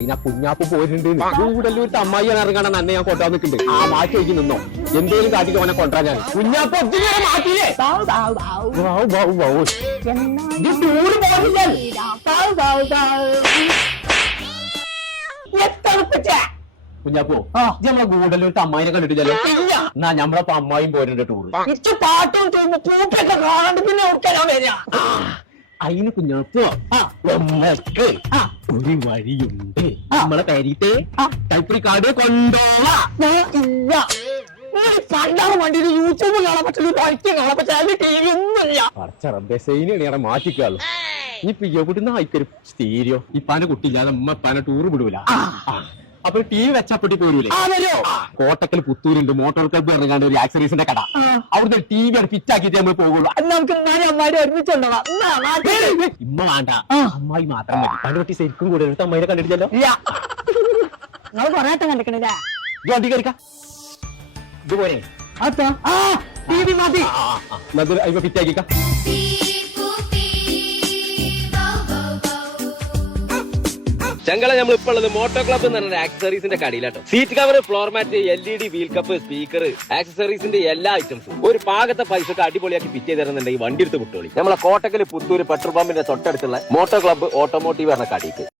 പിന്നെ കുഞ്ഞാപ്പ് പോയിട്ടുണ്ട് കൂടുതലൂർ അമ്മായി ഇറങ്ങാൻ അന്നെ ഞാൻ കൊണ്ടാ നിൽക്കുന്നുണ്ട്. ആ മാറ്റി വയ്ക്ക് നിന്നോ, എന്തേലും കാട്ടിക്ക് അവനെ കൊണ്ടുവരാൻ ഞാൻ. കുഞ്ഞാപ്പ് ഒത്തിരി മാറ്റിയില്ലേ? കുഞ്ഞാപ്പോ നമ്മളെ ഗൂഡല്ലൂർ അമ്മായിനെ കണ്ടിട്ടില്ലല്ലോ. എന്നാ ഞമ്മളപ്പോ അമ്മായിയും പോരുന്നുണ്ട് ടൂർ. പാട്ടും പൂപ്പൊക്കെ കാണാണ്ട് പിന്നെ ഓർക്കാനാ വരിക. അതിന് കുഞ്ഞാപ്പോ നമ്മൾക്ക് ഒരു വഴിയുണ്ട്. നമ്മളെ പേരിട്ട് ടൈപ്പറി കാർഡ് കൊണ്ടോളാം. പണ്ടാറ് വണ്ടിയിൽ യൂട്യൂബ് കാണാൻ പറ്റുള്ളൂ, ബൈക്ക് കാണാൻ പറ്റില്ല, ടി വി ഒന്നുമില്ല. സൈനിയാണ് മാറ്റിക്കാളു. ഈ പിയ്യോട്ടിന്ന് ആയിക്കൊരു സ്റ്റീരിയോ ഇപ്പാന്റെ കുട്ടിയില്ലാതെ അമ്മ ഇപ്പാനെ ടൂർ വിടൂല. അപ്പൊ ടി വി വെച്ചപ്പെട്ടി പോരൂലേ? കോട്ടക്കൽ പുത്തൂരുണ്ട് മോട്ടോർ ക്ലബ്ബ് ഇറങ്ങാണ്ട് ഒരു ആക്സറീസിന്റെ കട. അവിടുത്തെ ടി വി ഫിറ്റ് ആക്കിയിട്ട് നമ്മൾ പോകുള്ളൂ. നമുക്ക് അമ്മാരി ഒരുമിച്ചുണ്ടാവാം. ഇമ്മ വേണ്ട, അമ്മായി മാത്രം മതി. പണ്ട് കുട്ടി ശരിക്കും കൂടെ എടുത്ത് അമ്മായിനെ കണ്ടിട്ടില്ലല്ലോ. നിങ്ങൾ കൊറേട്ടം കണ്ടിക്കണില്ലേ? ഇത് വണ്ടി കയറിക്ക. ഇതുപോലെ ടി വി മതി, ഫിറ്റ് ആക്കിക്ക. ചങ്കള നമ്മൾ ഇപ്പോൾ ഉള്ളത് മോട്ടോ ക്ലബ്ബ് എന്ന് പറഞ്ഞ ആക്സസറീസിന്റെ കടയിലാട്ടോ. Seat cover, floor mat, LED, wheel cup, speaker, ആക്സസറീസിന്റെ എല്ലാ ഐറ്റംസും ഒരു പാകത്തെ പൈസക്ക് അടിപൊളിയാക്കി ഫിറ്റ് ചെയ്ത് തരുന്നുണ്ടെങ്കിൽ വണ്ടി എടുത്ത് വിട്ടോളി. നമ്മളെ കോട്ടക്കൽ പുത്തൂര് പെട്രോൾ പമ്പിന്റെ തൊട്ടടുത്തുള്ള മോട്ടോ ക്ലബ്ബ് ഓട്ടോമോട്ടീവ് പറഞ്ഞ കടയിക്ക്.